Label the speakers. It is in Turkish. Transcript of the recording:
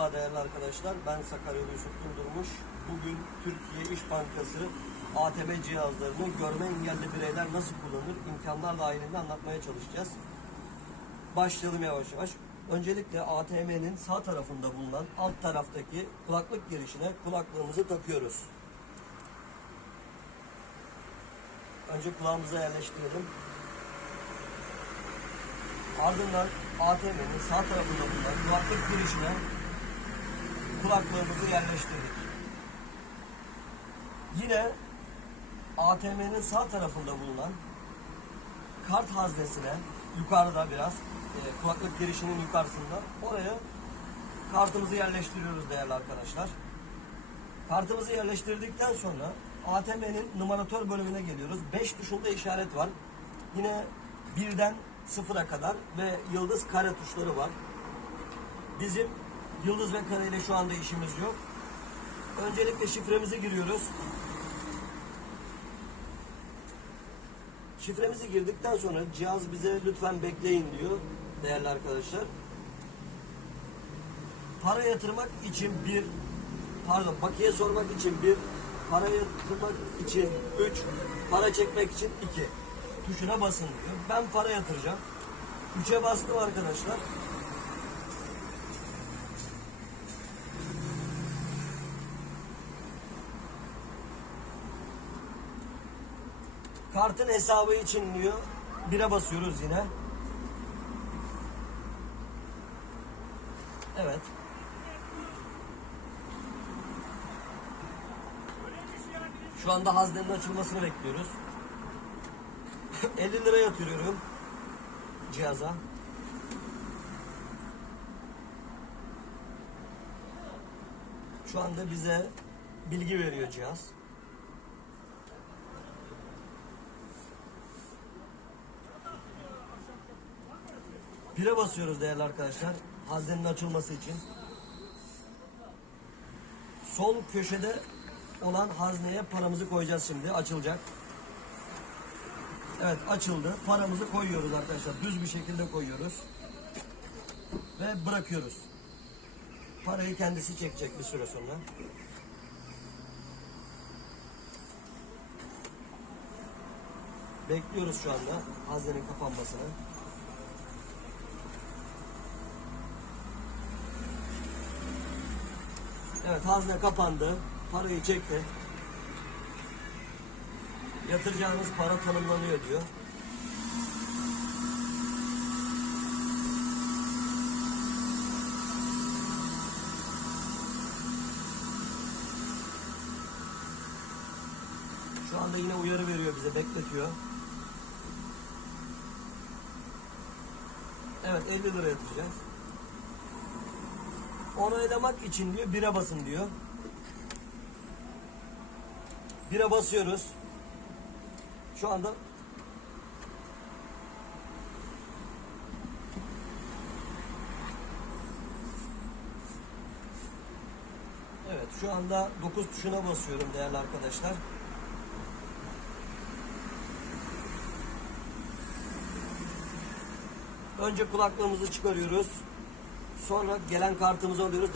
Speaker 1: Merhaba değerli arkadaşlar. Ben Sakarya Yusuf Durmuş. Bugün Türkiye İş Bankası ATM cihazlarını görme engelli bireyler nasıl kullanır imkanlar dahilinde anlatmaya çalışacağız. Başlayalım yavaş yavaş. Öncelikle ATM'nin sağ tarafında bulunan alt taraftaki kulaklık girişine kulaklığımızı takıyoruz. Önce kulağımıza yerleştirelim. Ardından ATM'nin sağ tarafında bulunan kulaklık girişine kulaklığımızı yerleştirdik. Yine ATM'nin sağ tarafında bulunan kart haznesine yukarıda biraz e, kulaklık girişinin yukarısında oraya kartımızı yerleştiriyoruz değerli arkadaşlar. Kartımızı yerleştirdikten sonra ATM'nin numaratör bölümüne geliyoruz. 5 tuşunda işaret var. Yine birden sıfıra kadar ve yıldız kare tuşları var. Bizim yıldız ve kare ile şu anda işimiz yok. Öncelikle şifremizi giriyoruz. Şifremizi girdikten sonra cihaz bize lütfen bekleyin diyor değerli arkadaşlar. Para yatırmak için bir, pardon bakiye sormak için bir, para yatırmak için üç, para çekmek için iki tuşuna basın diyor. Ben para yatıracağım. Üçe bastım arkadaşlar. Kartın hesabı için diyor. Bire basıyoruz yine. Evet. Şu anda haznenin açılmasını bekliyoruz. 50 lira yatırıyorum cihaza. Şu anda bize bilgi veriyor cihaz. Pire basıyoruz değerli arkadaşlar. Haznenin açılması için. Sol köşede olan hazneye paramızı koyacağız şimdi. Açılacak. Evet açıldı. Paramızı koyuyoruz arkadaşlar. Düz bir şekilde koyuyoruz. Ve bırakıyoruz. Parayı kendisi çekecek bir süre sonra. Bekliyoruz şu anda haznenin kapanmasını. Evet hazne kapandı. Parayı çekti. Yatıracağınız para tanımlanıyor diyor. Şu anda yine uyarı veriyor bize, bekletiyor. Evet 50 lira yatıracağız. Onaylamak için diyor bire basın diyor. Bire basıyoruz. Şu anda Evet şu anda 9 tuşuna basıyorum değerli arkadaşlar. Önce kulaklığımızı çıkarıyoruz. Sonra gelen kartımızı alıyoruz.